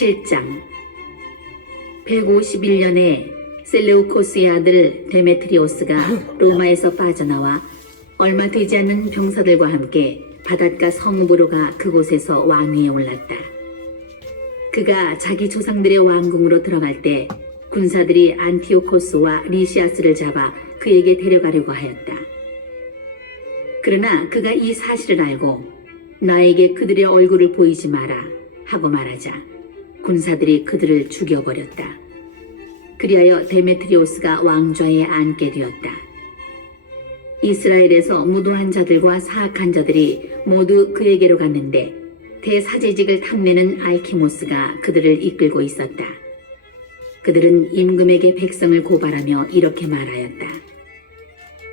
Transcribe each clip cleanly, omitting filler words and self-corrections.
7장 151년에 셀레우코스의 아들 데메트리오스가 로마에서 빠져나와 얼마 되지 않는 병사들과 함께 바닷가 성읍으로 가 그곳에서 왕위에 올랐다. 그가 자기 조상들의 왕궁으로 들어갈 때 군사들이 안티오코스와 리시아스를 잡아 그에게 데려가려고 하였다. 그러나 그가 이 사실을 알고 나에게 그들의 얼굴을 보이지 마라 하고 말하자 군사들이 그들을 죽여버렸다. 그리하여 데메트리오스가 왕좌에 앉게 되었다. 이스라엘에서 무도한 자들과 사악한 자들이 모두 그에게로 갔는데 대사제직을 탐내는 알키모스가 그들을 이끌고 있었다. 그들은 임금에게 백성을 고발하며 이렇게 말하였다.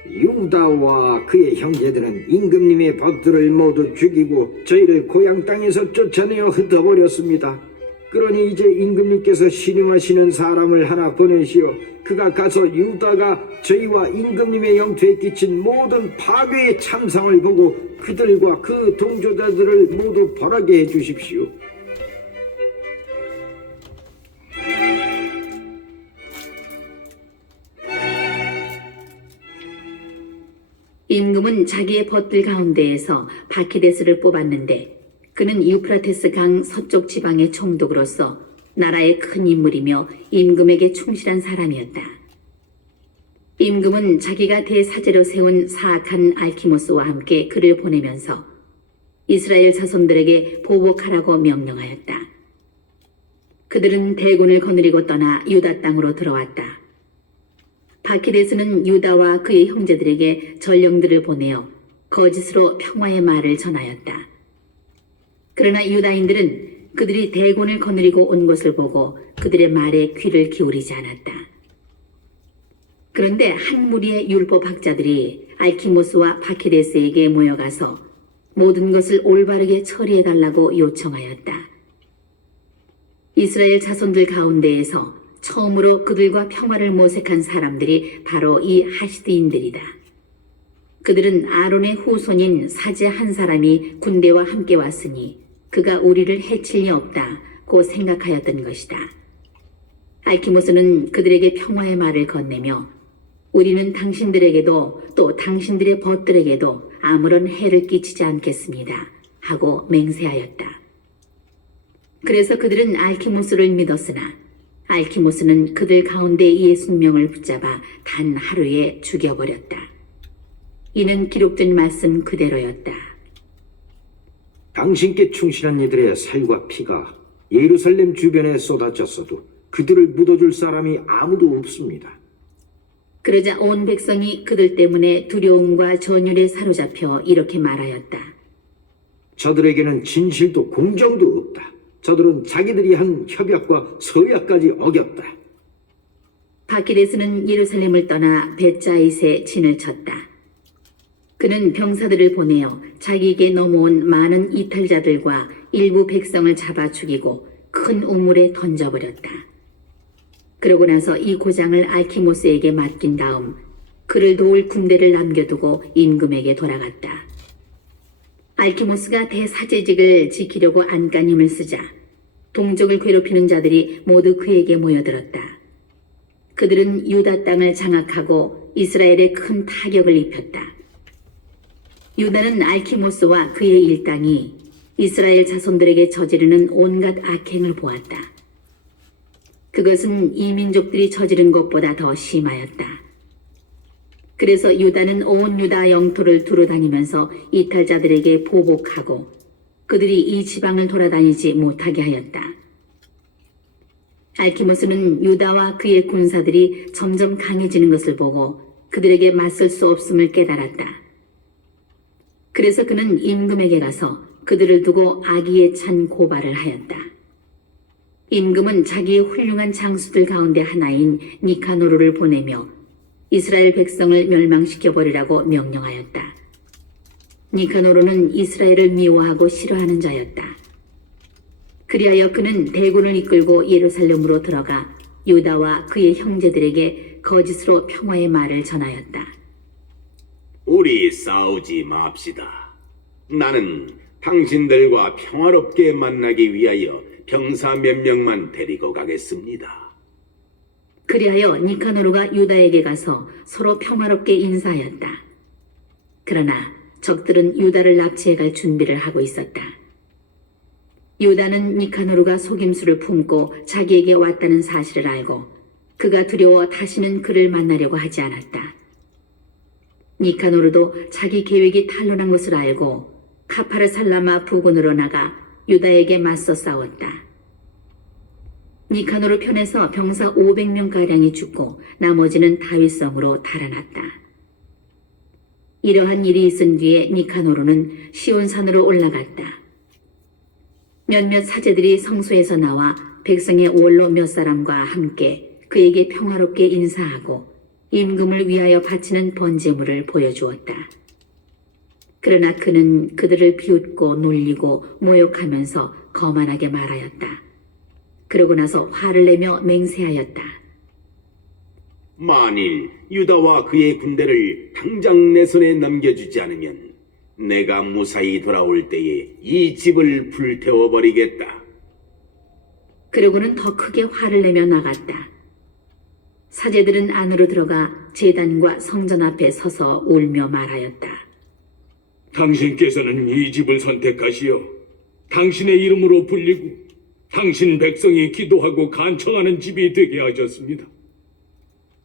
유다와 그의 형제들은 임금님의 벗들을 모두 죽이고 저희를 고향 땅에서 쫓아내어 흩어버렸습니다. 그러니 이제 임금님께서 신임하시는 사람을 하나 보내시어 그가 가서 유다가 저희와 임금님의 영토에 끼친 모든 파괴의 참상을 보고 그들과 그 동조자들을 모두 벌하게 해주십시오. 임금은 자기의 벗들 가운데에서 바키데스를 뽑았는데 그는 유프라테스 강 서쪽 지방의 총독으로서 나라의 큰 인물이며 임금에게 충실한 사람이었다. 임금은 자기가 대사제로 세운 사악한 알키모스와 함께 그를 보내면서 이스라엘 자손들에게 보복하라고 명령하였다. 그들은 대군을 거느리고 떠나 유다 땅으로 들어왔다. 바키데스는 유다와 그의 형제들에게 전령들을 보내어 거짓으로 평화의 말을 전하였다. 그러나 유다인들은 그들이 대군을 거느리고 온 것을 보고 그들의 말에 귀를 기울이지 않았다. 그런데 한 무리의 율법학자들이 알키모스와 바키데스에게 모여가서 모든 것을 올바르게 처리해달라고 요청하였다. 이스라엘 자손들 가운데에서 처음으로 그들과 평화를 모색한 사람들이 바로 이 하시드인들이다. 그들은 아론의 후손인 사제 한 사람이 군대와 함께 왔으니 그가 우리를 해칠 리 없다고 생각하였던 것이다. 알키모스는 그들에게 평화의 말을 건네며 우리는 당신들에게도 또 당신들의 벗들에게도 아무런 해를 끼치지 않겠습니다 하고 맹세하였다. 그래서 그들은 알키모스를 믿었으나 알키모스는 그들 가운데 60명을 붙잡아 단 하루에 죽여버렸다. 이는 기록된 말씀 그대로였다. 당신께 충실한 이들의 살과 피가 예루살렘 주변에 쏟아졌어도 그들을 묻어줄 사람이 아무도 없습니다. 그러자 온 백성이 그들 때문에 두려움과 전율에 사로잡혀 이렇게 말하였다. 저들에게는 진실도 공정도 없다. 저들은 자기들이 한 협약과 서약까지 어겼다. 바키데스는 예루살렘을 떠나 벳자잇에 진을 쳤다. 그는 병사들을 보내어 자기에게 넘어온 많은 이탈자들과 일부 백성을 잡아 죽이고 큰 우물에 던져버렸다. 그러고 나서 이 고장을 알키모스에게 맡긴 다음 그를 도울 군대를 남겨두고 임금에게 돌아갔다. 알키모스가 대사제직을 지키려고 안간힘을 쓰자 동족을 괴롭히는 자들이 모두 그에게 모여들었다. 그들은 유다 땅을 장악하고 이스라엘에 큰 타격을 입혔다. 유다는 알키모스와 그의 일당이 이스라엘 자손들에게 저지르는 온갖 악행을 보았다. 그것은 이 민족들이 저지른 것보다 더 심하였다. 그래서 유다는 온 유다 영토를 두루다니면서 이탈자들에게 보복하고 그들이 이 지방을 돌아다니지 못하게 하였다. 알키모스는 유다와 그의 군사들이 점점 강해지는 것을 보고 그들에게 맞설 수 없음을 깨달았다. 그래서 그는 임금에게 가서 그들을 두고 악의에 찬 고발을 하였다. 임금은 자기의 훌륭한 장수들 가운데 하나인 니카노르를 보내며 이스라엘 백성을 멸망시켜버리라고 명령하였다. 니카노르는 이스라엘을 미워하고 싫어하는 자였다. 그리하여 그는 대군을 이끌고 예루살렘으로 들어가 유다와 그의 형제들에게 거짓으로 평화의 말을 전하였다. 우리 싸우지 맙시다. 나는 당신들과 평화롭게 만나기 위하여 병사 몇 명만 데리고 가겠습니다. 그리하여 니카노르가 유다에게 가서 서로 평화롭게 인사하였다. 그러나 적들은 유다를 납치해갈 준비를 하고 있었다. 유다는 니카노르가 속임수를 품고 자기에게 왔다는 사실을 알고 그가 두려워 다시는 그를 만나려고 하지 않았다. 니카노르도 자기 계획이 탄로난 것을 알고 카파르살라마 부근으로 나가 유다에게 맞서 싸웠다. 니카노르 편에서 병사 500명가량이 죽고 나머지는 다윗성으로 달아났다. 이러한 일이 있은 뒤에 니카노르는 시온산으로 올라갔다. 몇몇 사제들이 성소에서 나와 백성의 원로 몇 사람과 함께 그에게 평화롭게 인사하고 임금을 위하여 바치는 번제물을 보여주었다. 그러나 그는 그들을 비웃고 놀리고 모욕하면서 거만하게 말하였다. 그러고 나서 화를 내며 맹세하였다. 만일 유다와 그의 군대를 당장 내 손에 넘겨주지 않으면 내가 무사히 돌아올 때에 이 집을 불태워버리겠다. 그러고는 더 크게 화를 내며 나갔다. 사제들은 안으로 들어가 제단과 성전 앞에 서서 울며 말하였다. 당신께서는 이 집을 선택하시어 당신의 이름으로 불리고 당신 백성이 기도하고 간청하는 집이 되게 하셨습니다.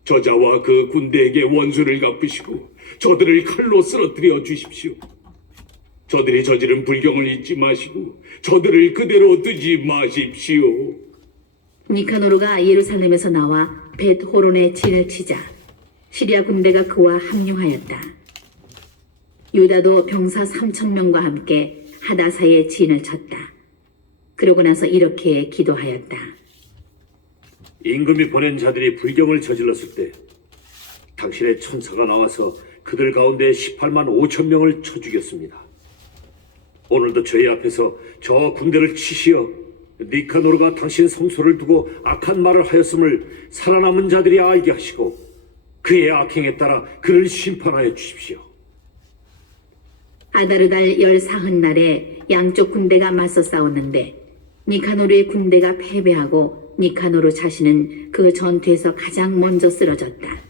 저자와 그 군대에게 원수를 갚으시고 저들을 칼로 쓰러뜨려 주십시오. 저들이 저지른 불경을 잊지 마시고 저들을 그대로 두지 마십시오. 니카노르가 예루살렘에서 나와 벳호론에 진을 치자 시리아 군대가 그와 합류하였다. 유다도 병사 3,000명과 함께 하다사에 진을 쳤다. 그러고 나서 이렇게 기도하였다. 임금이 보낸 자들이 불경을 저질렀을 때 당신의 천사가 나와서 그들 가운데 18만 5천 명을 쳐 죽였습니다. 오늘도 저희 앞에서 저 군대를 치시어 니카노르가 당신 성소를 두고 악한 말을 하였음을 살아남은 자들이 알게 하시고 그의 악행에 따라 그를 심판하여 주십시오. 아다르달 14흔날에 양쪽 군대가 맞서 싸웠는데 니카노르의 군대가 패배하고 니카노르 자신은 그 전투에서 가장 먼저 쓰러졌다.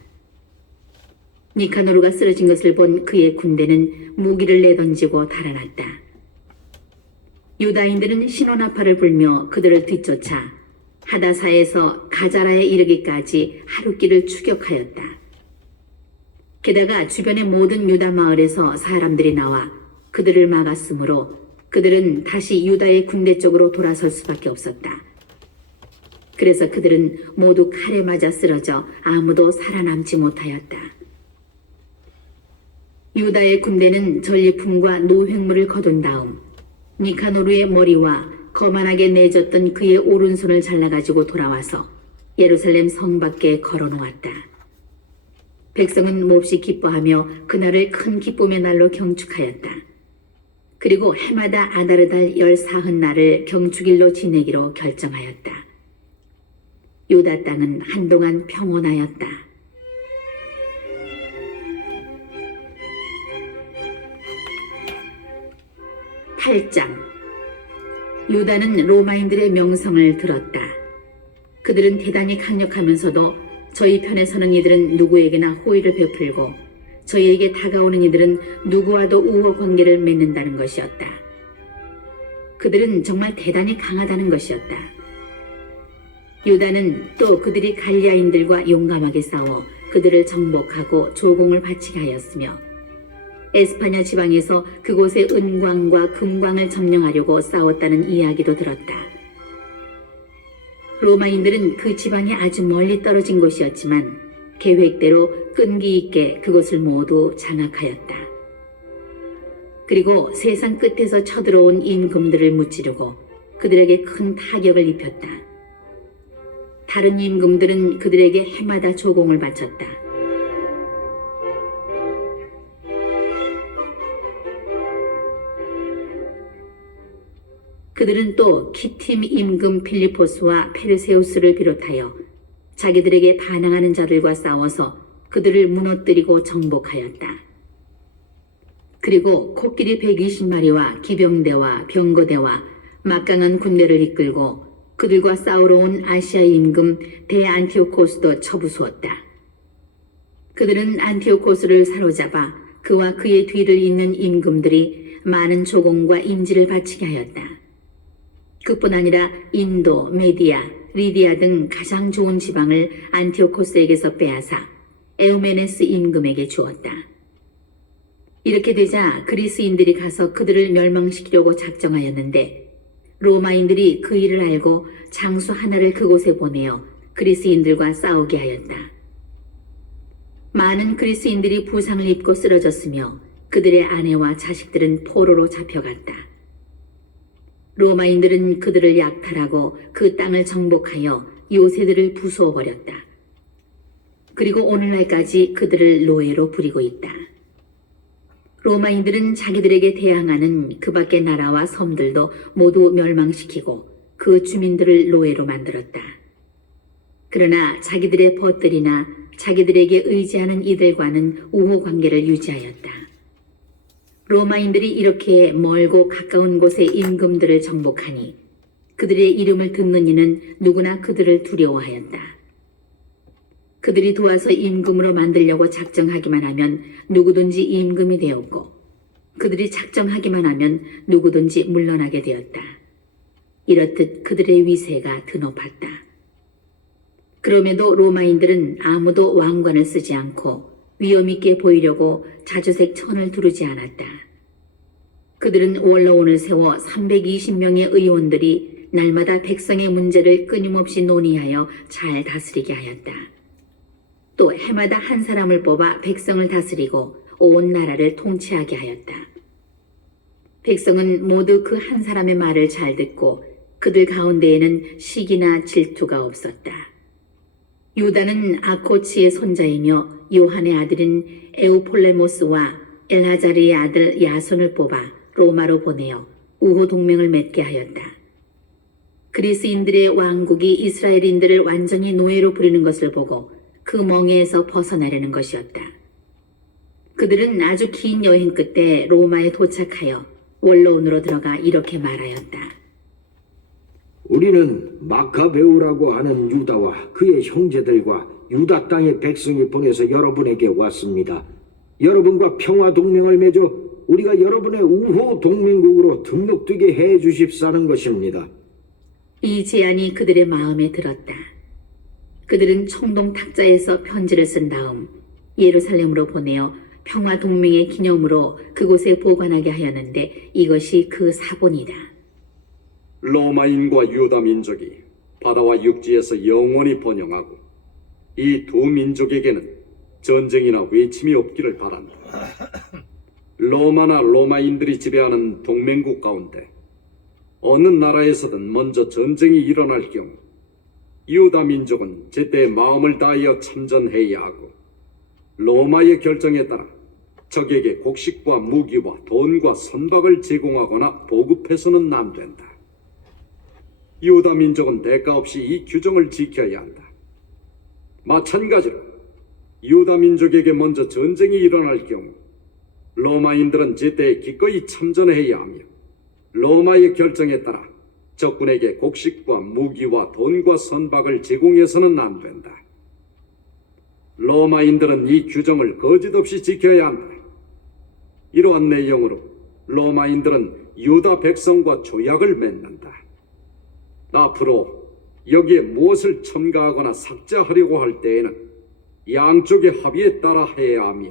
니카노르가 쓰러진 것을 본 그의 군대는 무기를 내던지고 달아났다. 유다인들은 신호나팔을 불며 그들을 뒤쫓아 하다사에서 가자라에 이르기까지 하룻길을 추격하였다. 게다가 주변의 모든 유다 마을에서 사람들이 나와 그들을 막았으므로 그들은 다시 유다의 군대 쪽으로 돌아설 수밖에 없었다. 그래서 그들은 모두 칼에 맞아 쓰러져 아무도 살아남지 못하였다. 유다의 군대는 전리품과 노획물을 거둔 다음 니카노르의 머리와 거만하게 내줬던 그의 오른손을 잘라가지고 돌아와서 예루살렘 성 밖에 걸어놓았다. 백성은 몹시 기뻐하며 그날을 큰 기쁨의 날로 경축하였다. 그리고 해마다 아다르달 14흔날을 경축일로 지내기로 결정하였다. 유다 땅은 한동안 평온하였다. (8장) 유다는 로마인들의 명성을 들었다. 그들은 대단히 강력하면서도 저희 편에 서는 이들은 누구에게나 호의를 베풀고 저희에게 다가오는 이들은 누구와도 우호 관계를 맺는다는 것이었다. 그들은 정말 대단히 강하다는 것이었다. 유다는 또 그들이 갈리아인들과 용감하게 싸워 그들을 정복하고 조공을 바치게 하였으며 에스파냐 지방에서 그곳의 은광과 금광을 점령하려고 싸웠다는 이야기도 들었다. 로마인들은 그 지방이 아주 멀리 떨어진 곳이었지만 계획대로 끈기 있게 그곳을 모두 장악하였다. 그리고 세상 끝에서 쳐들어온 임금들을 무찌르고 그들에게 큰 타격을 입혔다. 다른 임금들은 그들에게 해마다 조공을 바쳤다. 그들은 또 키팀 임금 필리포스와 페르세우스를 비롯하여 자기들에게 반항하는 자들과 싸워서 그들을 무너뜨리고 정복하였다. 그리고 코끼리 120마리와 기병대와 병거대와 막강한 군대를 이끌고 그들과 싸우러 온 아시아 임금 대안티오코스도 처부수었다. 그들은 안티오코스를 사로잡아 그와 그의 뒤를 잇는 임금들이 많은 조공과 인지를 바치게 하였다. 그뿐 아니라 인도, 메디아, 리디아 등 가장 좋은 지방을 안티오코스에게서 빼앗아 에우메네스 임금에게 주었다. 이렇게 되자 그리스인들이 가서 그들을 멸망시키려고 작정하였는데 로마인들이 그 일을 알고 장수 하나를 그곳에 보내어 그리스인들과 싸우게 하였다. 많은 그리스인들이 부상을 입고 쓰러졌으며 그들의 아내와 자식들은 포로로 잡혀갔다. 로마인들은 그들을 약탈하고 그 땅을 정복하여 요새들을 부수어버렸다. 그리고 오늘날까지 그들을 노예로 부리고 있다. 로마인들은 자기들에게 대항하는 그 밖의 나라와 섬들도 모두 멸망시키고 그 주민들을 노예로 만들었다. 그러나 자기들의 벗들이나 자기들에게 의지하는 이들과는 우호 관계를 유지하였다. 로마인들이 이렇게 멀고 가까운 곳의 임금들을 정복하니 그들의 이름을 듣는 이는 누구나 그들을 두려워하였다. 그들이 도와서 임금으로 만들려고 작정하기만 하면 누구든지 임금이 되었고 그들이 작정하기만 하면 누구든지 물러나게 되었다. 이렇듯 그들의 위세가 드높았다. 그럼에도 로마인들은 아무도 왕관을 쓰지 않고 위엄있게 보이려고 자주색 천을 두르지 않았다. 그들은 원로원을 세워 320명의 의원들이 날마다 백성의 문제를 끊임없이 논의하여 잘 다스리게 하였다. 또 해마다 한 사람을 뽑아 백성을 다스리고 온 나라를 통치하게 하였다. 백성은 모두 그 한 사람의 말을 잘 듣고 그들 가운데에는 시기나 질투가 없었다. 유다는 아코치의 손자이며 요한의 아들인 에우폴레모스와 엘하자르의 아들 야손을 뽑아 로마로 보내어 우호 동맹을 맺게 하였다. 그리스인들의 왕국이 이스라엘인들을 완전히 노예로 부리는 것을 보고 그 멍에에서 벗어나려는 것이었다. 그들은 아주 긴 여행 끝에 로마에 도착하여 원로원으로 들어가 이렇게 말하였다. 우리는 마카베우라고 하는 유다와 그의 형제들과 유다 땅의 백성이 보내서 여러분에게 왔습니다. 여러분과 평화 동맹을 맺어 우리가 여러분의 우호 동맹국으로 등록되게 해 주십사는 것입니다. 이 제안이 그들의 마음에 들었다. 그들은 청동 탁자에서 편지를 쓴 다음 예루살렘으로 보내어 평화 동맹의 기념으로 그곳에 보관하게 하였는데 이것이 그 사본이다. 로마인과 유다 민족이 바다와 육지에서 영원히 번영하고 이 두 민족에게는 전쟁이나 외침이 없기를 바란다. 로마나 로마인들이 지배하는 동맹국 가운데 어느 나라에서든 먼저 전쟁이 일어날 경우 유다 민족은 제때 마음을 다하여 참전해야 하고 로마의 결정에 따라 적에게 곡식과 무기와 돈과 선박을 제공하거나 보급해서는 안 된다. 유다 민족은 대가 없이 이 규정을 지켜야 한다. 마찬가지로 유다 민족에게 먼저 전쟁이 일어날 경우 로마인들은 제때 기꺼이 참전해야 하며 로마의 결정에 따라 적군에게 곡식과 무기와 돈과 선박을 제공해서는 안 된다. 로마인들은 이 규정을 거짓없이 지켜야 한다. 이러한 내용으로 로마인들은 유다 백성과 조약을 맺는다. 앞으로 여기에 무엇을 첨가하거나 삭제하려고 할 때에는 양쪽의 합의에 따라 해야 하며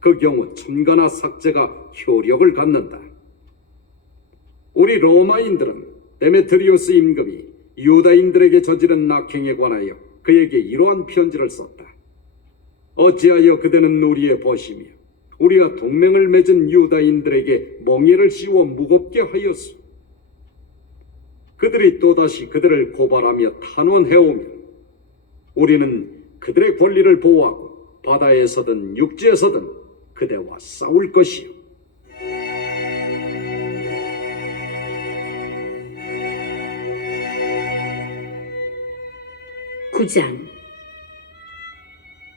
그 경우 첨가나 삭제가 효력을 갖는다. 우리 로마인들은 데메트리우스 임금이 유다인들에게 저지른 악행에 관하여 그에게 이러한 편지를 썼다. 어찌하여 그대는 우리의 벗이며 우리가 동맹을 맺은 유다인들에게 멍에를 씌워 무겁게 하였소. 그들이 또다시 그들을 고발하며 탄원해오면 우리는 그들의 권리를 보호하고 바다에서든 육지에서든 그대와 싸울 것이요. 구장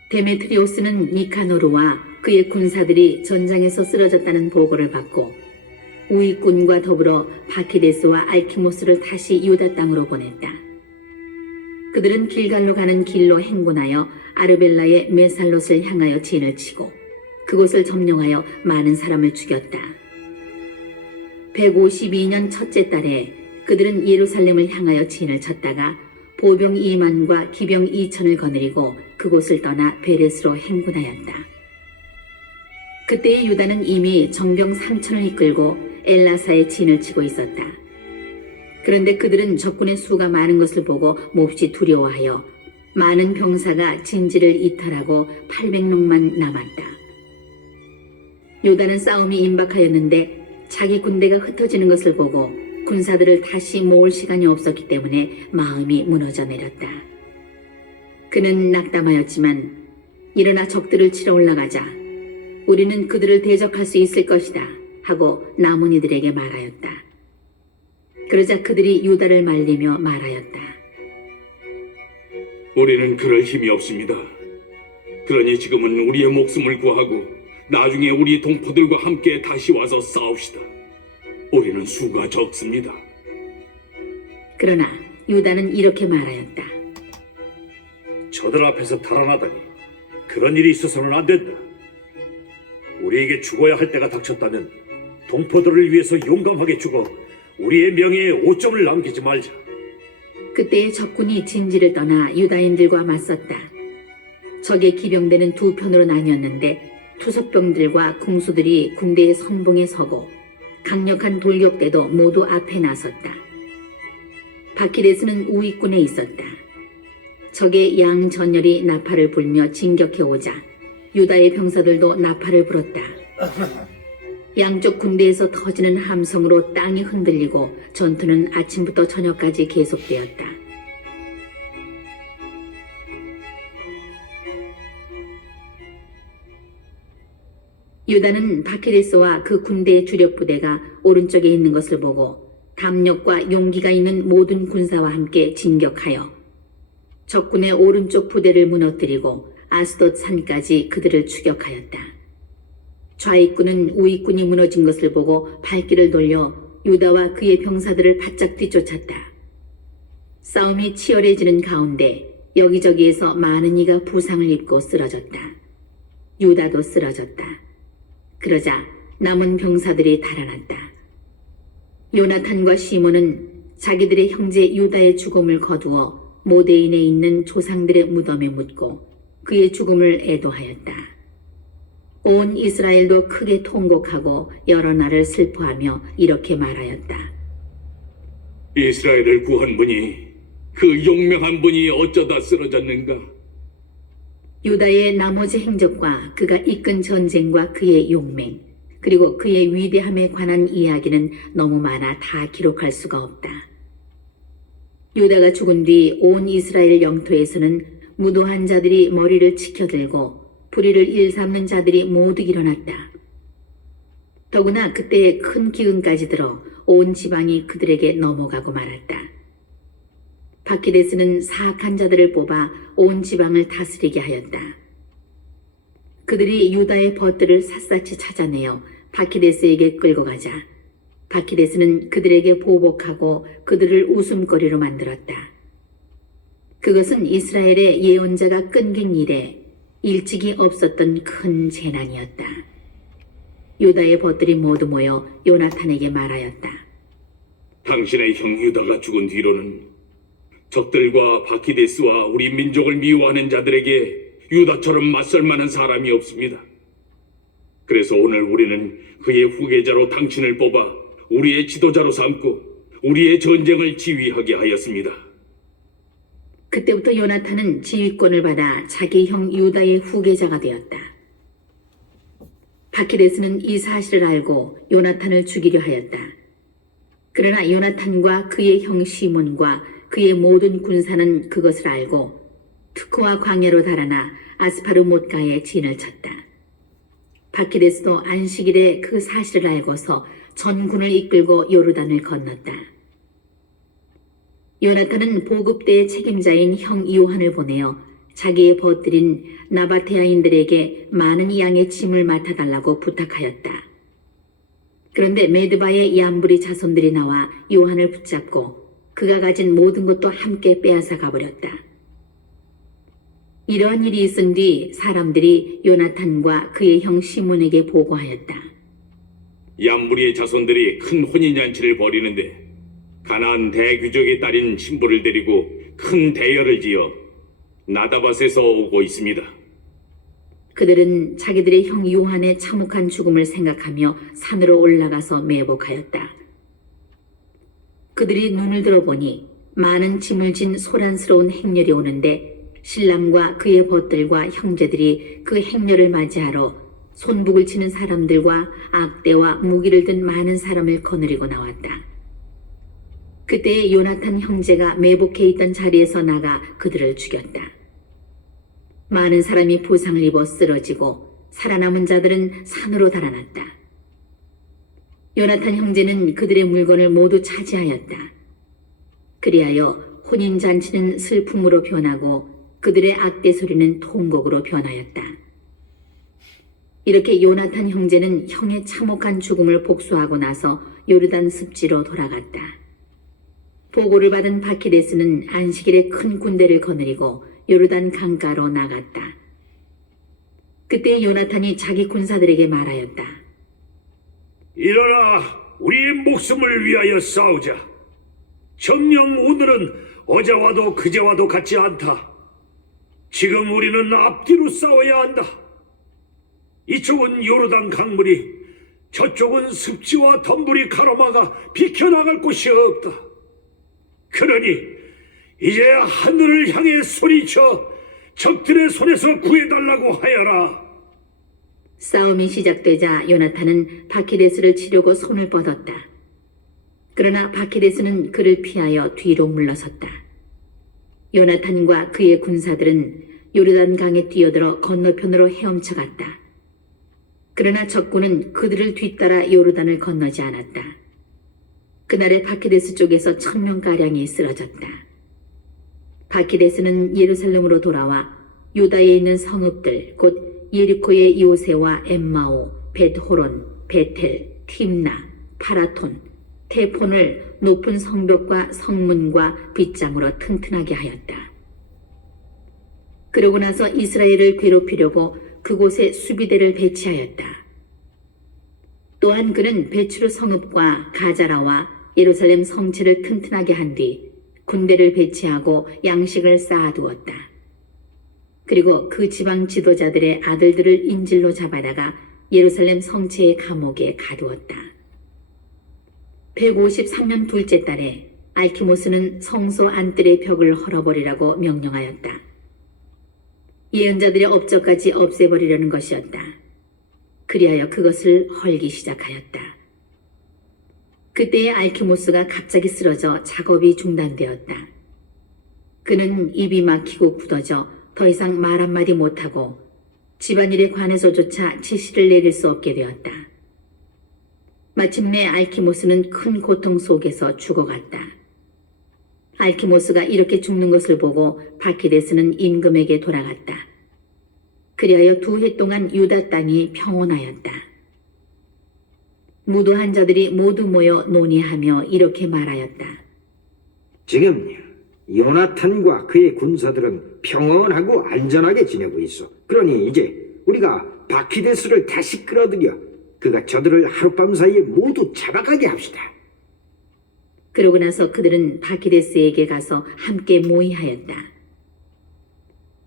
데메트리오스는 니카노르와 그의 군사들이 전장에서 쓰러졌다는 보고를 받고 우익군과 더불어 바키데스와 알키모스를 다시 유다 땅으로 보냈다. 그들은 길갈로 가는 길로 행군하여 아르벨라의 메살롯을 향하여 진을 치고 그곳을 점령하여 많은 사람을 죽였다. 152년 첫째 달에 그들은 예루살렘을 향하여 진을 쳤다가 보병 2만과 기병 2천을 거느리고 그곳을 떠나 베레스로 행군하였다. 그때의 유다는 이미 정병 3천을 이끌고 엘라사에 진을 치고 있었다. 그런데 그들은 적군의 수가 많은 것을 보고 몹시 두려워하여 많은 병사가 진지를 이탈하고 800명만 남았다. 유다는 싸움이 임박하였는데 자기 군대가 흩어지는 것을 보고 군사들을 다시 모을 시간이 없었기 때문에 마음이 무너져 내렸다. 그는 낙담하였지만 일어나 적들을 치러 올라가자. 우리는 그들을 대적할 수 있을 것이다 하고 남은 이들에게 말하였다. 그러자 그들이 유다를 말리며 말하였다. 우리는 그럴 힘이 없습니다. 그러니 지금은 우리의 목숨을 구하고 나중에 우리 동포들과 함께 다시 와서 싸웁시다. 우리는 수가 적습니다. 그러나 유다는 이렇게 말하였다. 저들 앞에서 달아나다니 그런 일이 있어서는 안 된다. 우리에게 죽어야 할 때가 닥쳤다면 동포들을 위해서 용감하게 죽어 우리의 명예에 오점을 남기지 말자. 그때의 적군이 진지를 떠나 유다인들과 맞섰다. 적의 기병대는 두 편으로 나뉘었는데 투석병들과 궁수들이 군대의 선봉에 서고 강력한 돌격대도 모두 앞에 나섰다. 바키데스는 우익군에 있었다. 적의 양전열이 나팔을 불며 진격해오자 유다의 병사들도 나팔을 불었다. 양쪽 군대에서 터지는 함성으로 땅이 흔들리고 전투는 아침부터 저녁까지 계속되었다. 유다는 바키데스와 그 군대의 주력 부대가 오른쪽에 있는 것을 보고 담력과 용기가 있는 모든 군사와 함께 진격하여 적군의 오른쪽 부대를 무너뜨리고 아스돗 산까지 그들을 추격하였다. 좌익군은 우익군이 무너진 것을 보고 발길을 돌려 유다와 그의 병사들을 바짝 뒤쫓았다. 싸움이 치열해지는 가운데 여기저기에서 많은 이가 부상을 입고 쓰러졌다. 유다도 쓰러졌다. 그러자 남은 병사들이 달아났다. 요나탄과 시몬은 자기들의 형제 유다의 죽음을 거두어 모데인에 있는 조상들의 무덤에 묻고 그의 죽음을 애도하였다. 온 이스라엘도 크게 통곡하고 여러 날을 슬퍼하며 이렇게 말하였다. 이스라엘을 구한 분이, 그 용명한 분이 어쩌다 쓰러졌는가? 유다의 나머지 행적과 그가 이끈 전쟁과 그의 용맹, 그리고 그의 위대함에 관한 이야기는 너무 많아 다 기록할 수가 없다. 유다가 죽은 뒤 온 이스라엘 영토에서는 무도한 자들이 머리를 치켜들고 불의를 일삼는 자들이 모두 일어났다. 더구나 그때 큰 기근까지 들어 온 지방이 그들에게 넘어가고 말았다. 바키데스는 사악한 자들을 뽑아 온 지방을 다스리게 하였다. 그들이 유다의 벗들을 샅샅이 찾아내어 바키데스에게 끌고 가자 바키데스는 그들에게 보복하고 그들을 웃음거리로 만들었다. 그것은 이스라엘의 예언자가 끊긴 이래 일찍이 없었던 큰 재난이었다. 유다의 벗들이 모두 모여 요나탄에게 말하였다. 당신의 형 유다가 죽은 뒤로는 적들과 바키데스와 우리 민족을 미워하는 자들에게 유다처럼 맞설 만한 사람이 없습니다. 그래서 오늘 우리는 그의 후계자로 당신을 뽑아 우리의 지도자로 삼고 우리의 전쟁을 지휘하게 하였습니다. 그때부터 요나탄은 지휘권을 받아 자기 형 유다의 후계자가 되었다. 바키데스는 이 사실을 알고 요나탄을 죽이려 하였다. 그러나 요나탄과 그의 형 시몬과 그의 모든 군사는 그것을 알고 투코와 광야로 달아나 아스파르못가에 진을 쳤다. 바키데스도 안식일에 그 사실을 알고서 전군을 이끌고 요르단을 건넜다. 요나탄은 보급대의 책임자인 형 요한을 보내어 자기의 벗들인 나바테아인들에게 많은 양의 짐을 맡아달라고 부탁하였다. 그런데 메드바의 얀브리 자손들이 나와 요한을 붙잡고 그가 가진 모든 것도 함께 빼앗아 가버렸다. 이러한 일이 있은 뒤 사람들이 요나탄과 그의 형 시몬에게 보고하였다. 얀브리의 자손들이 큰 혼인잔치를 벌이는데 가나안 대귀족의 딸인 신부를 데리고 큰 대열을 지어 나다밧에서 오고 있습니다. 그들은 자기들의 형 요한의 참혹한 죽음을 생각하며 산으로 올라가서 매복하였다. 그들이 눈을 들어보니 많은 짐을 진 소란스러운 행렬이 오는데 신랑과 그의 벗들과 형제들이 그 행렬을 맞이하러 손북을 치는 사람들과 악대와 무기를 든 많은 사람을 거느리고 나왔다. 그때 요나탄 형제가 매복해 있던 자리에서 나가 그들을 죽였다. 많은 사람이 부상을 입어 쓰러지고 살아남은 자들은 산으로 달아났다. 요나탄 형제는 그들의 물건을 모두 차지하였다. 그리하여 혼인잔치는 슬픔으로 변하고 그들의 악대 소리는 통곡으로 변하였다. 이렇게 요나탄 형제는 형의 참혹한 죽음을 복수하고 나서 요르단 습지로 돌아갔다. 보고를 받은 바키데스는 안식일에 큰 군대를 거느리고 요르단 강가로 나갔다. 그때 요나탄이 자기 군사들에게 말하였다. 일어나 우리의 목숨을 위하여 싸우자. 정녕 오늘은 어제와도 그제와도 같지 않다. 지금 우리는 앞뒤로 싸워야 한다. 이쪽은 요르단 강물이, 저쪽은 습지와 덤불이 가로막아 비켜나갈 곳이 없다. 그러니 이제 하늘을 향해 소리쳐 적들의 손에서 구해달라고 하여라. 싸움이 시작되자 요나탄은 바키데스를 치려고 손을 뻗었다. 그러나 바키데스는 그를 피하여 뒤로 물러섰다. 요나탄과 그의 군사들은 요르단 강에 뛰어들어 건너편으로 헤엄쳐 갔다. 그러나 적군은 그들을 뒤따라 요르단을 건너지 않았다. 그날에 바키데스 쪽에서 1000명가량이 쓰러졌다. 바키데스는 예루살렘으로 돌아와 유다에 있는 성읍들 곧 예리코의 요새와 엠마오, 벳호론, 베텔, 팀나, 파라톤, 테폰을 높은 성벽과 성문과 빗장으로 튼튼하게 하였다. 그러고 나서 이스라엘을 괴롭히려고 그곳에 수비대를 배치하였다. 또한 그는 베추르 성읍과 가자라와 예루살렘 성체를 튼튼하게 한 뒤 군대를 배치하고 양식을 쌓아두었다. 그리고 그 지방 지도자들의 아들들을 인질로 잡아다가 예루살렘 성체의 감옥에 가두었다. 153년 둘째 달에 알키모스는 성소 안뜰의 벽을 헐어버리라고 명령하였다. 예언자들의 업적까지 없애버리려는 것이었다. 그리하여 그것을 헐기 시작하였다. 그때의 알키모스가 갑자기 쓰러져 작업이 중단되었다. 그는 입이 막히고 굳어져 더 이상 말 한마디 못하고 집안일에 관해서조차 지시를 내릴 수 없게 되었다. 마침내 알키모스는 큰 고통 속에서 죽어갔다. 알키모스가 이렇게 죽는 것을 보고 바키데스는 임금에게 돌아갔다. 그리하여 2해 동안 유다 땅이 평온하였다. 무도한 자들이 모두 모여 논의하며 이렇게 말하였다. 지금 요나탄과 그의 군사들은 평온하고 안전하게 지내고 있어. 그러니 이제 우리가 바키데스를 다시 끌어들여 그가 저들을 하룻밤 사이에 모두 잡아가게 합시다. 그러고 나서 그들은 바키데스에게 가서 함께 모의하였다.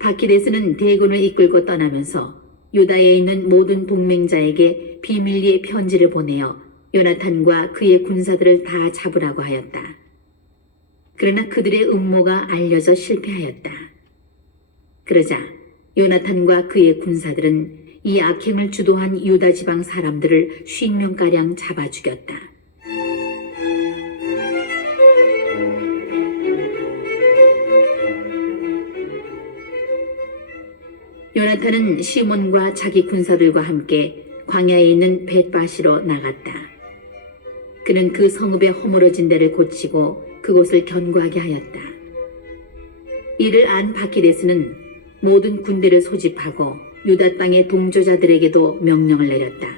바키데스는 대군을 이끌고 떠나면서 유다에 있는 모든 동맹자에게 비밀리에 편지를 보내어 요나탄과 그의 군사들을 다 잡으라고 하였다. 그러나 그들의 음모가 알려져 실패하였다. 그러자 요나탄과 그의 군사들은 이 악행을 주도한 유다 지방 사람들을 50명가량 잡아 죽였다. 요나탄은 시몬과 자기 군사들과 함께 광야에 있는 벳바시로 나갔다. 그는 그 성읍의 허물어진 데를 고치고 그곳을 견고하게 하였다. 이를 안 바키데스는 모든 군대를 소집하고 유다 땅의 동조자들에게도 명령을 내렸다.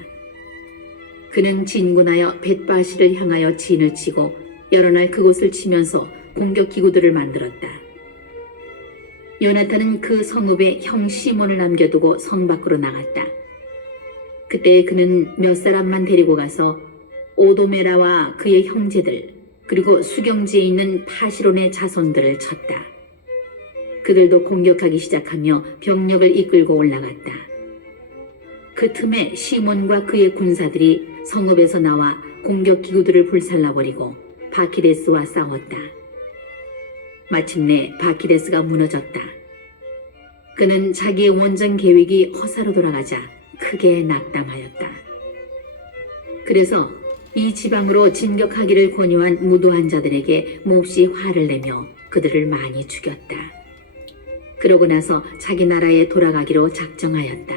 그는 진군하여 벳바시를 향하여 진을 치고 여러 날 그곳을 치면서 공격 기구들을 만들었다. 요나탄은 그 성읍에 형 시몬을 남겨두고 성 밖으로 나갔다. 그때 그는 몇 사람만 데리고 가서 오도메라와 그의 형제들 그리고 수경지에 있는 파시론의 자손들을 쳤다. 그들도 공격하기 시작하며 병력을 이끌고 올라갔다. 그 틈에 시몬과 그의 군사들이 성읍에서 나와 공격 기구들을 불살라버리고 바키데스와 싸웠다. 마침내 바키데스가 무너졌다. 그는 자기의 원전 계획이 허사로 돌아가자 크게 낙담하였다. 그래서 이 지방으로 진격하기를 권유한 무도한 자들에게 몹시 화를 내며 그들을 많이 죽였다. 그러고 나서 자기 나라에 돌아가기로 작정하였다.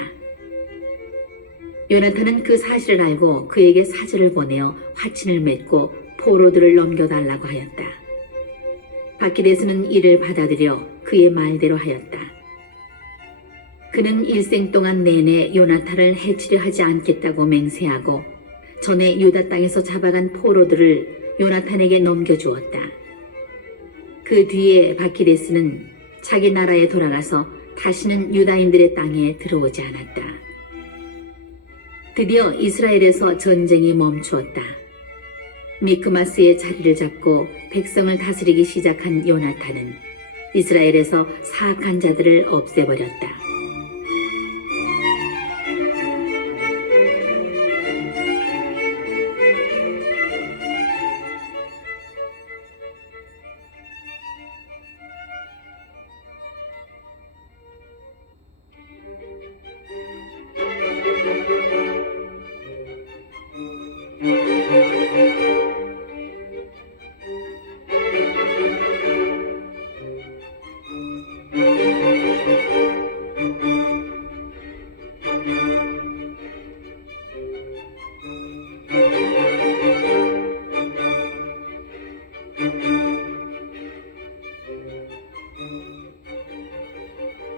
요나탄은 그 사실을 알고 그에게 사절을 보내어 화친을 맺고 포로들을 넘겨달라고 하였다. 바키데스는 이를 받아들여 그의 말대로 하였다. 그는 일생 동안 내내 요나탄을 해치려 하지 않겠다고 맹세하고 전에 유다 땅에서 잡아간 포로들을 요나탄에게 넘겨주었다. 그 뒤에 바키데스는 자기 나라에 돌아가서 다시는 유다인들의 땅에 들어오지 않았다. 드디어 이스라엘에서 전쟁이 멈추었다. 미크마스의 자리를 잡고 백성을 다스리기 시작한 요나탄은 이스라엘에서 사악한 자들을 없애버렸다.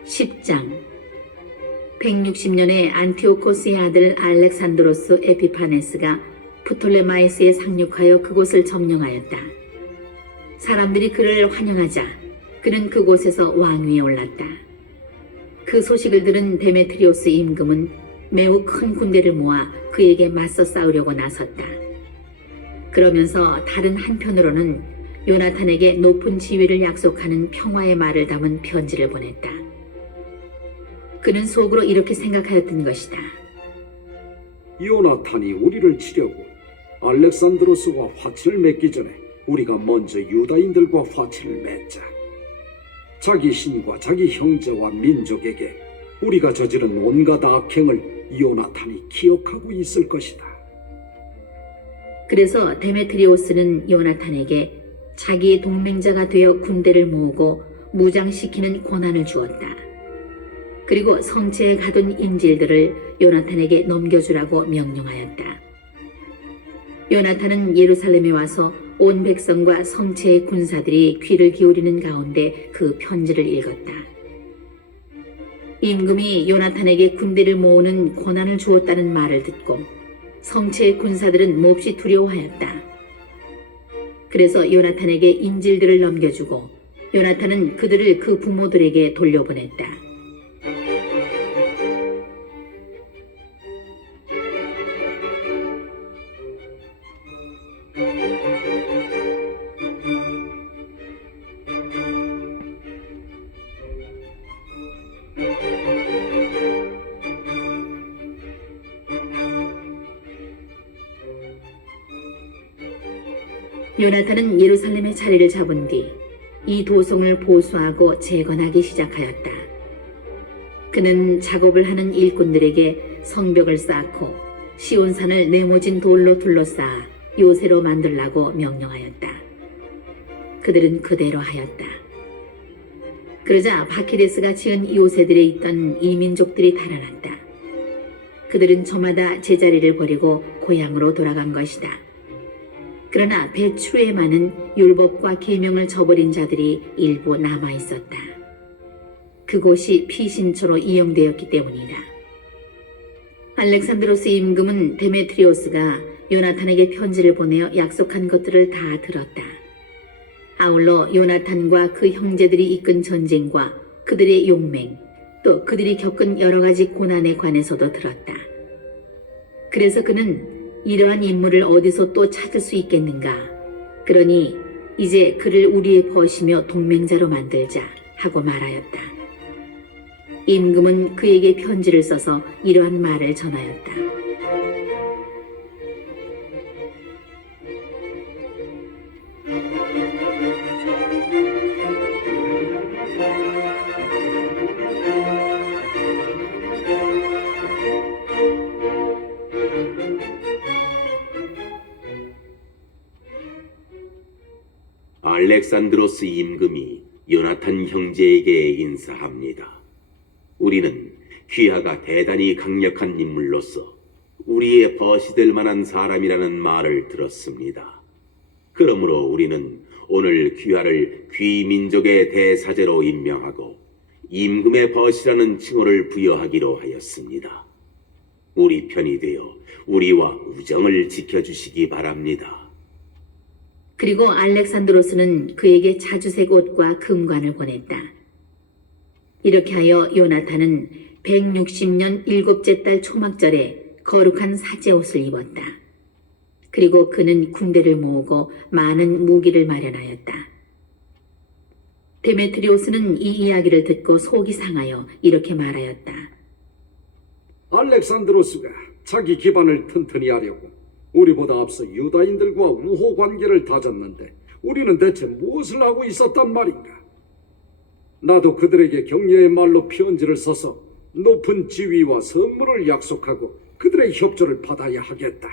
(10장) 160년에 안티오코스의 아들 알렉산드로스 에피파네스가 프톨레마이스에 상륙하여 그곳을 점령하였다. 사람들이 그를 환영하자 그는 그곳에서 왕위에 올랐다. 그 소식을 들은 데메트리오스 임금은 매우 큰 군대를 모아 그에게 맞서 싸우려고 나섰다. 그러면서 다른 한편으로는 요나탄에게 높은 지위를 약속하는 평화의 말을 담은 편지를 보냈다. 그는 속으로 이렇게 생각하였던 것이다. 요나탄이 우리를 치려고 알렉산드로스와 화친을 맺기 전에 우리가 먼저 유다인들과 화친을 맺자. 자기 신과 자기 형제와 민족에게 우리가 저지른 온갖 악행을 요나탄이 기억하고 있을 것이다. 그래서 데메트리오스는 요나탄에게 자기의 동맹자가 되어 군대를 모으고 무장시키는 권한을 주었다. 그리고 성체에 가둔 인질들을 요나탄에게 넘겨주라고 명령하였다. 요나탄은 예루살렘에 와서 온 백성과 성체의 군사들이 귀를 기울이는 가운데 그 편지를 읽었다. 임금이 요나탄에게 군대를 모으는 권한을 주었다는 말을 듣고 성체의 군사들은 몹시 두려워하였다. 그래서 요나탄에게 인질들을 넘겨주고 요나탄은 그들을 그 부모들에게 돌려보냈다. 요나탄은 예루살렘의 자리를 잡은 뒤 이 도성을 보수하고 재건하기 시작하였다. 그는 작업을 하는 일꾼들에게 성벽을 쌓고 시온산을 네모진 돌로 둘러싸아 요새로 만들라고 명령하였다. 그들은 그대로 하였다. 그러자 바키데스가 지은 요새들에 있던 이민족들이 달아났다. 그들은 저마다 제자리를 버리고 고향으로 돌아간 것이다. 그러나 배추에 많은 율법과 계명을 저버린 자들이 일부 남아 있었다. 그곳이 피신처로 이용되었기 때문이다. 알렉산드로스 임금은 데메트리오스가 요나탄에게 편지를 보내어 약속한 것들을 다 들었다. 아울러 요나탄과 그 형제들이 이끈 전쟁과 그들의 용맹, 또 그들이 겪은 여러 가지 고난에 관해서도 들었다. 그래서 그는 이러한 인물을 어디서 또 찾을 수 있겠는가? 그러니 이제 그를 우리의 벗이며 동맹자로 만들자 하고 말하였다. 임금은 그에게 편지를 써서 이러한 말을 전하였다. 알렉산드로스 임금이 요나탄 형제에게 인사합니다. 우리는 귀하가 대단히 강력한 인물로서 우리의 벗이 될 만한 사람이라는 말을 들었습니다. 그러므로 우리는 오늘 귀하를 귀민족의 대사제로 임명하고 임금의 벗이라는 칭호를 부여하기로 하였습니다. 우리 편이 되어 우리와 우정을 지켜주시기 바랍니다. 그리고 알렉산드로스는 그에게 자주색 옷과 금관을 보냈다. 이렇게 하여 요나탄은 160년 7째 달 초막절에 거룩한 사제 옷을 입었다. 그리고 그는 군대를 모으고 많은 무기를 마련하였다. 데메트리오스는 이 이야기를 듣고 속이 상하여 이렇게 말하였다. 알렉산드로스가 자기 기반을 튼튼히 하려고 우리보다 앞서 유다인들과 우호 관계를 다졌는데 우리는 대체 무엇을 하고 있었단 말인가? 나도 그들에게 격려의 말로 편지를 써서 높은 지위와 선물을 약속하고 그들의 협조를 받아야 하겠다.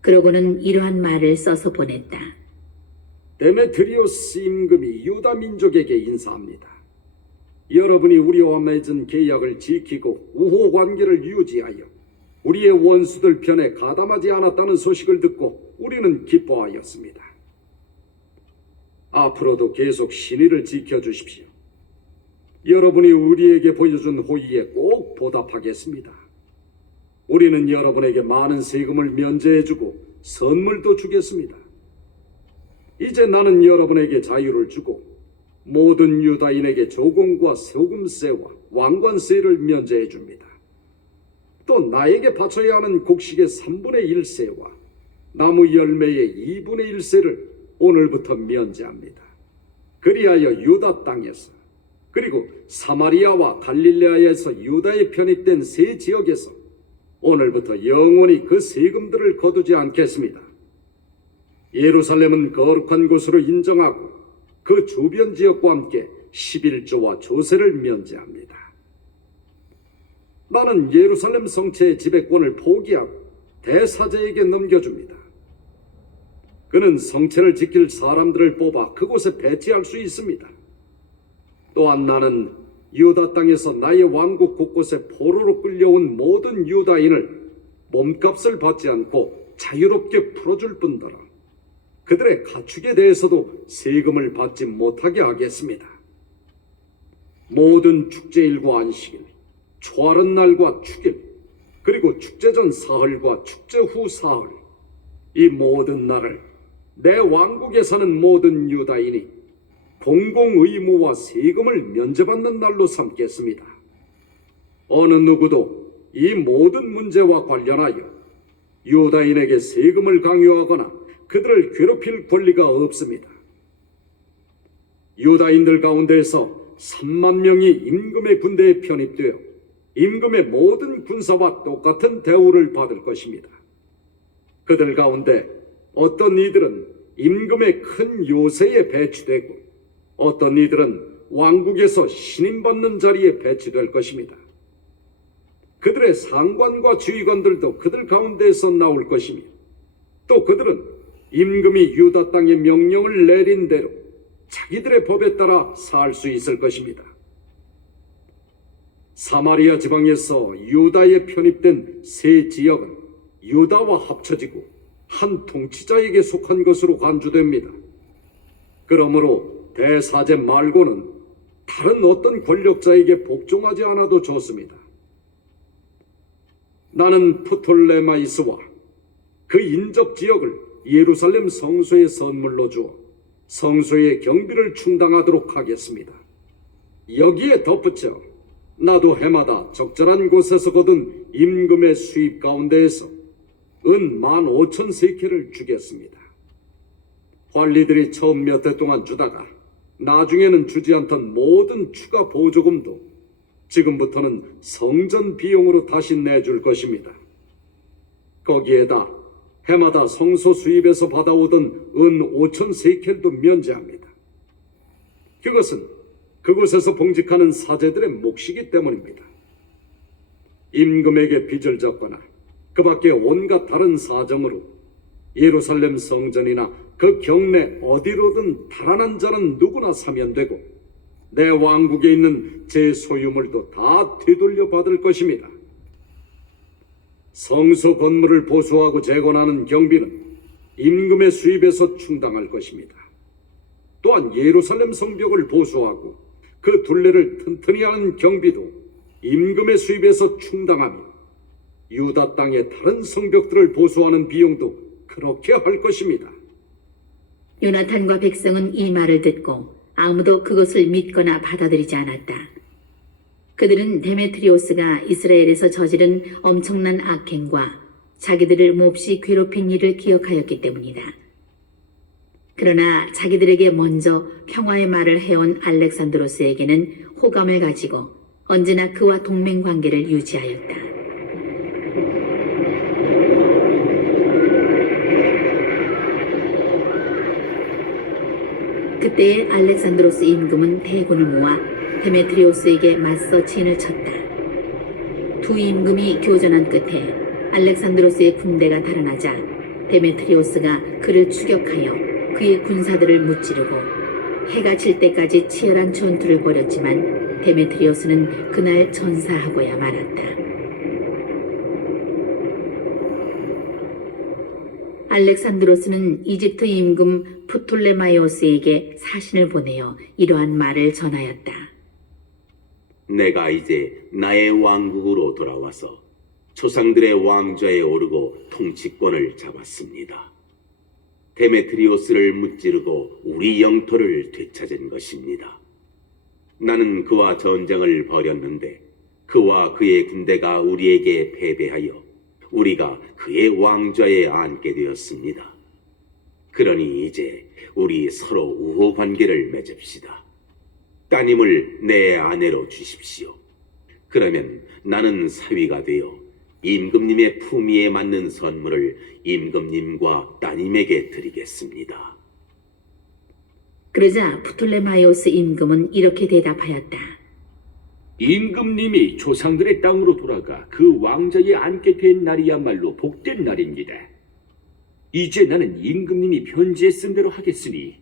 그러고는 이러한 말을 써서 보냈다. 데메트리오스 임금이 유다 민족에게 인사합니다. 여러분이 우리와 맺은 계약을 지키고 우호 관계를 유지하여 우리의 원수들 편에 가담하지 않았다는 소식을 듣고 우리는 기뻐하였습니다. 앞으로도 계속 신의를 지켜주십시오. 여러분이 우리에게 보여준 호의에 꼭 보답하겠습니다. 우리는 여러분에게 많은 세금을 면제해주고 선물도 주겠습니다. 이제 나는 여러분에게 자유를 주고 모든 유다인에게 조공과 소금세와 왕관세를 면제해줍니다. 또 나에게 바쳐야 하는 곡식의 3분의 1세와 나무 열매의 2분의 1세를 오늘부터 면제합니다. 그리하여 유다 땅에서 그리고 사마리아와 갈릴레아에서 유다에 편입된 세 지역에서 오늘부터 영원히 그 세금들을 거두지 않겠습니다. 예루살렘은 거룩한 곳으로 인정하고 그 주변 지역과 함께 11조와 조세를 면제합니다. 나는 예루살렘 성체의 지배권을 포기하고 대사제에게 넘겨줍니다. 그는 성체를 지킬 사람들을 뽑아 그곳에 배치할 수 있습니다. 또한 나는 유다 땅에서 나의 왕국 곳곳에 포로로 끌려온 모든 유다인을 몸값을 받지 않고 자유롭게 풀어줄 뿐더러 그들의 가축에 대해서도 세금을 받지 못하게 하겠습니다. 모든 축제일과 안식일, 초하룻 날과 축일, 그리고 축제 전 사흘과 축제 후 사흘, 이 모든 날을 내 왕국에 사는 모든 유다인이 공공 의무와 세금을 면제받는 날로 삼겠습니다. 어느 누구도 이 모든 문제와 관련하여 유다인에게 세금을 강요하거나 그들을 괴롭힐 권리가 없습니다. 유다인들 가운데에서 3만 명이 임금의 군대에 편입되어 임금의 모든 군사와 똑같은 대우를 받을 것입니다. 그들 가운데 어떤 이들은 임금의 큰 요새에 배치되고 어떤 이들은 왕국에서 신임받는 자리에 배치될 것입니다. 그들의 상관과 지휘관들도 그들 가운데에서 나올 것이며 또 그들은 임금이 유다 땅에 명령을 내린 대로 자기들의 법에 따라 살 수 있을 것입니다. 사마리아 지방에서 유다에 편입된 세 지역은 유다와 합쳐지고 한 통치자에게 속한 것으로 간주됩니다. 그러므로 대사제 말고는 다른 어떤 권력자에게 복종하지 않아도 좋습니다. 나는 프톨레마이스와 그 인접 지역을 예루살렘 성소에 선물로 주어 성소의 경비를 충당하도록 하겠습니다. 여기에 덧붙여 나도 해마다 적절한 곳에서 거둔 임금의 수입 가운데에서 은 15,000세켈을 주겠습니다. 관리들이 처음 몇 해 동안 주다가 나중에는 주지 않던 모든 추가 보조금도 지금부터는 성전 비용으로 다시 내줄 것입니다. 거기에다 해마다 성소 수입에서 받아오던 은 5,000세켈도 면제합니다. 그것은 그곳에서 봉직하는 사제들의 몫이기 때문입니다. 임금에게 빚을 졌거나 그 밖에 온갖 다른 사정으로 예루살렘 성전이나 그 경내 어디로든 달아난 자는 누구나 사면 되고 내 왕국에 있는 제 소유물도 다 되돌려 받을 것입니다. 성소 건물을 보수하고 재건하는 경비는 임금의 수입에서 충당할 것입니다. 또한 예루살렘 성벽을 보수하고 그 둘레를 튼튼히 하는 경비도 임금의 수입에서 충당하며 유다 땅의 다른 성벽들을 보수하는 비용도 그렇게 할 것입니다. 요나탄과 백성은 이 말을 듣고 아무도 그것을 믿거나 받아들이지 않았다. 그들은 데메트리오스가 이스라엘에서 저지른 엄청난 악행과 자기들을 몹시 괴롭힌 일을 기억하였기 때문이다. 그러나 자기들에게 먼저 평화의 말을 해온 알렉산드로스에게는 호감을 가지고 언제나 그와 동맹 관계를 유지하였다. 그때에 알렉산드로스 임금은 대군을 모아 데메트리오스에게 맞서 진을 쳤다. 두 임금이 교전한 끝에 알렉산드로스의 군대가 달아나자 데메트리오스가 그를 추격하여 그의 군사들을 무찌르고 해가 질 때까지 치열한 전투를 벌였지만 데메트리오스는 그날 전사하고야 말았다. 알렉산드로스는 이집트 임금 프톨레마이오스에게 사신을 보내어 이러한 말을 전하였다. 내가 이제 나의 왕국으로 돌아와서 조상들의 왕좌에 오르고 통치권을 잡았습니다. 데메트리오스를 무찌르고 우리 영토를 되찾은 것입니다. 나는 그와 전쟁을 벌였는데 그와 그의 군대가 우리에게 패배하여 우리가 그의 왕좌에 앉게 되었습니다. 그러니 이제 우리 서로 우호 관계를 맺읍시다. 따님을 내 아내로 주십시오. 그러면 나는 사위가 되어 임금님의 품위에 맞는 선물을 임금님과 따님에게 드리겠습니다. 그러자 프톨레마이오스 임금은 이렇게 대답하였다. 임금님이 조상들의 땅으로 돌아가 그 왕좌에 앉게 된 날이야말로 복된 날입니다. 이제 나는 임금님이 편지에 쓴 대로 하겠으니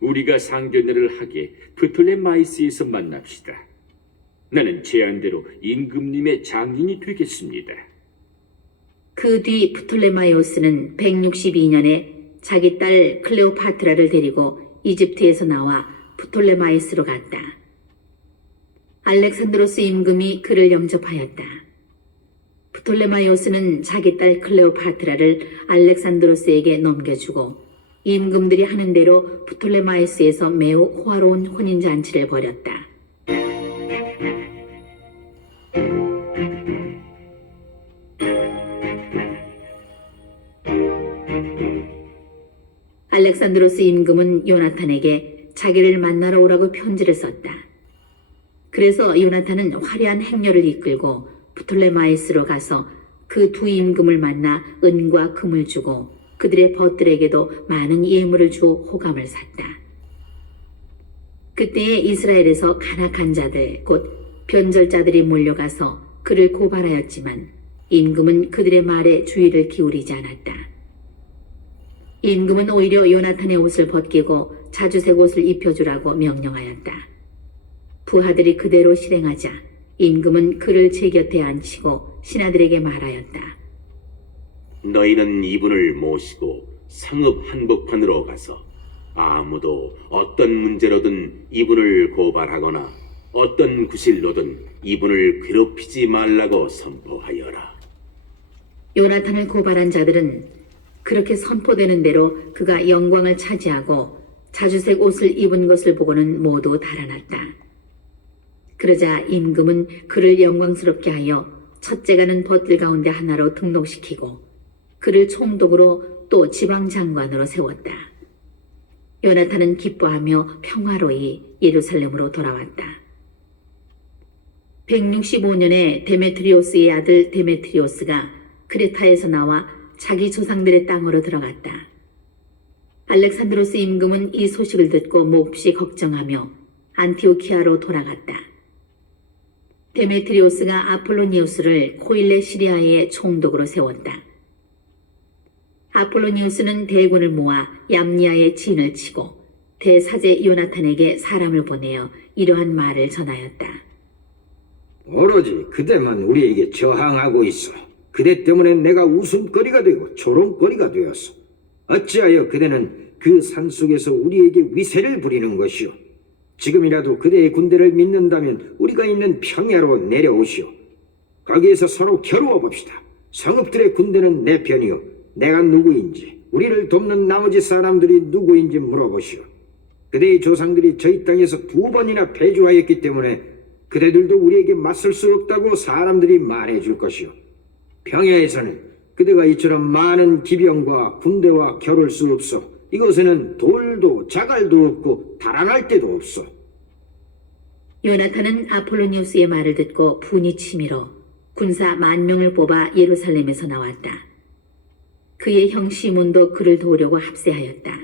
우리가 상견례를 하게 프톨레마이스에서 만납시다. 나는 제안대로 임금님의 장인이 되겠습니다. 그 뒤 프톨레마이오스는 162년에 자기 딸 클레오파트라를 데리고 이집트에서 나와 프톨레마이스로 갔다. 알렉산드로스 임금이 그를 영접하였다. 프톨레마이오스는 자기 딸 클레오파트라를 알렉산드로스에게 넘겨주고 임금들이 하는 대로 프톨레마이스에서 매우 호화로운 혼인잔치를 벌였다. 알렉산드로스 임금은 요나탄에게 자기를 만나러 오라고 편지를 썼다. 그래서 요나탄은 화려한 행렬을 이끌고 프톨레마이스로 가서 그 두 임금을 만나 은과 금을 주고 그들의 벗들에게도 많은 예물을 주어 호감을 샀다. 그때에 이스라엘에서 간악한 자들 곧 변절자들이 몰려가서 그를 고발하였지만 임금은 그들의 말에 주의를 기울이지 않았다. 임금은 오히려 요나탄의 옷을 벗기고 자주색 옷을 입혀주라고 명령하였다. 부하들이 그대로 실행하자 임금은 그를 제 곁에 앉히고 신하들에게 말하였다. 너희는 이분을 모시고 성읍 한복판으로 가서 아무도 어떤 문제로든 이분을 고발하거나 어떤 구실로든 이분을 괴롭히지 말라고 선포하여라. 요나탄을 고발한 자들은 그렇게 선포되는 대로 그가 영광을 차지하고 자주색 옷을 입은 것을 보고는 모두 달아났다. 그러자 임금은 그를 영광스럽게 하여 첫째가는 벗들 가운데 하나로 등록시키고 그를 총독으로 또 지방장관으로 세웠다. 요나탄은 기뻐하며 평화로이 예루살렘으로 돌아왔다. 165년에 데메트리오스의 아들 데메트리오스가 크레타에서 나와 자기 조상들의 땅으로 들어갔다. 알렉산드로스 임금은 이 소식을 듣고 몹시 걱정하며 안티오키아로 돌아갔다. 데메트리오스가 아폴로니우스를 코일레 시리아의 총독으로 세웠다. 아폴로니우스는 대군을 모아 얌니아의 진을 치고 대사제 요나탄에게 사람을 보내어 이러한 말을 전하였다. 오로지 그대만 우리에게 저항하고 있어. 그대 때문에 내가 웃음거리가 되고 조롱거리가 되었어. 어찌하여 그대는 그 산속에서 우리에게 위세를 부리는 것이오. 지금이라도 그대의 군대를 믿는다면 우리가 있는 평야로 내려오시오. 거기에서 서로 겨루어 봅시다. 성읍들의 군대는 내 편이오. 내가 누구인지, 우리를 돕는 나머지 사람들이 누구인지 물어보시오. 그대의 조상들이 저희 땅에서 2번이나 패주하였기 때문에 그대들도 우리에게 맞설 수 없다고 사람들이 말해줄 것이오. 평야에서는 그대가 이처럼 많은 기병과 군대와 겨룰 수 없어. 이곳에는 돌도 자갈도 없고 달아날 데도 없어. 요나탄은 아폴로니우스의 말을 듣고 분이 치밀어 군사 10,000명을 뽑아 예루살렘에서 나왔다. 그의 형 시몬도 그를 도우려고 합세하였다.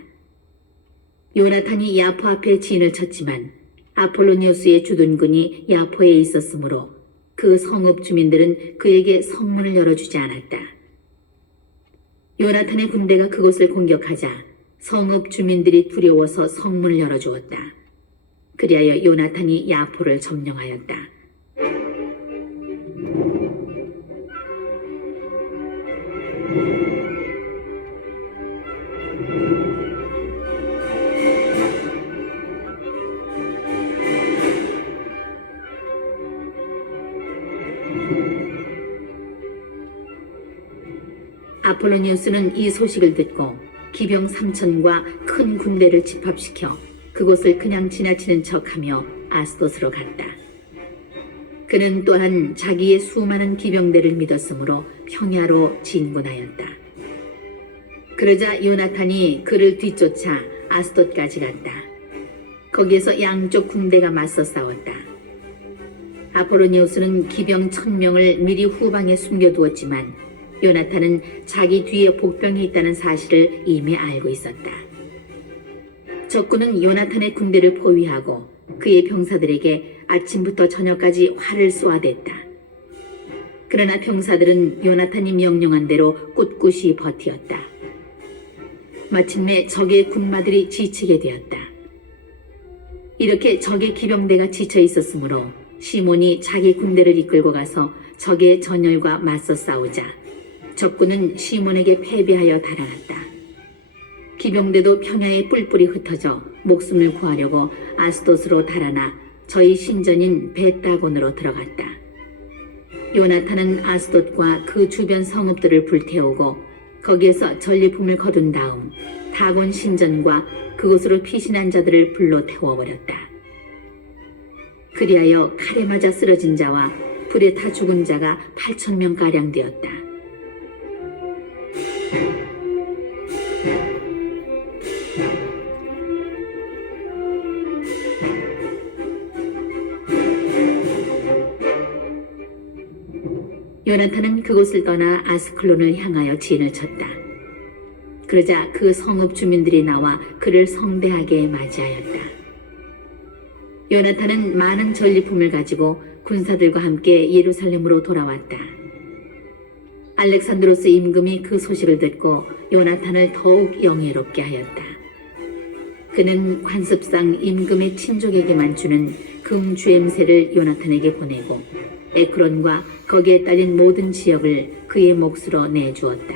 요나탄이 야포 앞에 진을 쳤지만 아폴로니우스의 주둔군이 야포에 있었으므로 그 성읍 주민들은 그에게 성문을 열어주지 않았다. 요나탄의 군대가 그곳을 공격하자 성읍 주민들이 두려워서 성문을 열어주었다. 그리하여 요나탄이 야포를 점령하였다. 아폴로니우스는 이 소식을 듣고 기병 3,000과 큰 군대를 집합시켜 그곳을 그냥 지나치는 척하며 아스돗으로 갔다. 그는 또한 자기의 수많은 기병대를 믿었으므로 평야로 진군하였다. 그러자 요나탄이 그를 뒤쫓아 아스돗까지 갔다. 거기에서 양쪽 군대가 맞서 싸웠다. 아폴로니우스는 기병 1,000명을 미리 후방에 숨겨두었지만 요나탄은 자기 뒤에 복병이 있다는 사실을 이미 알고 있었다. 적군은 요나탄의 군대를 포위하고 그의 병사들에게 아침부터 저녁까지 활을 쏘아댔다. 그러나 병사들은 요나탄이 명령한 대로 꿋꿋이 버티었다. 마침내 적의 군마들이 지치게 되었다. 이렇게 적의 기병대가 지쳐 있었으므로 시몬이 자기 군대를 이끌고 가서 적의 전열과 맞서 싸우자 적군은 시몬에게 패배하여 달아났다. 기병대도 평야에 뿔뿔이 흩어져 목숨을 구하려고 아스돗으로 달아나 저희 신전인 벳다곤으로 들어갔다. 요나탄은 아스돗과 그 주변 성읍들을 불태우고 거기에서 전리품을 거둔 다음 다곤 신전과 그곳으로 피신한 자들을 불로 태워버렸다. 그리하여 칼에 맞아 쓰러진 자와 불에 타 죽은 자가 8,000명가량 되었다. 요나탄은 그곳을 떠나 아스클론을 향하여 진을 쳤다. 그러자 그 성읍 주민들이 나와 그를 성대하게 맞이하였다. 요나탄은 많은 전리품을 가지고 군사들과 함께 예루살렘으로 돌아왔다. 알렉산드로스 임금이 그 소식을 듣고 요나탄을 더욱 영예롭게 하였다. 그는 관습상 임금의 친족에게만 주는 금 주엠새를 요나탄에게 보내고 에크론과 거기에 딸린 모든 지역을 그의 몫으로 내주었다.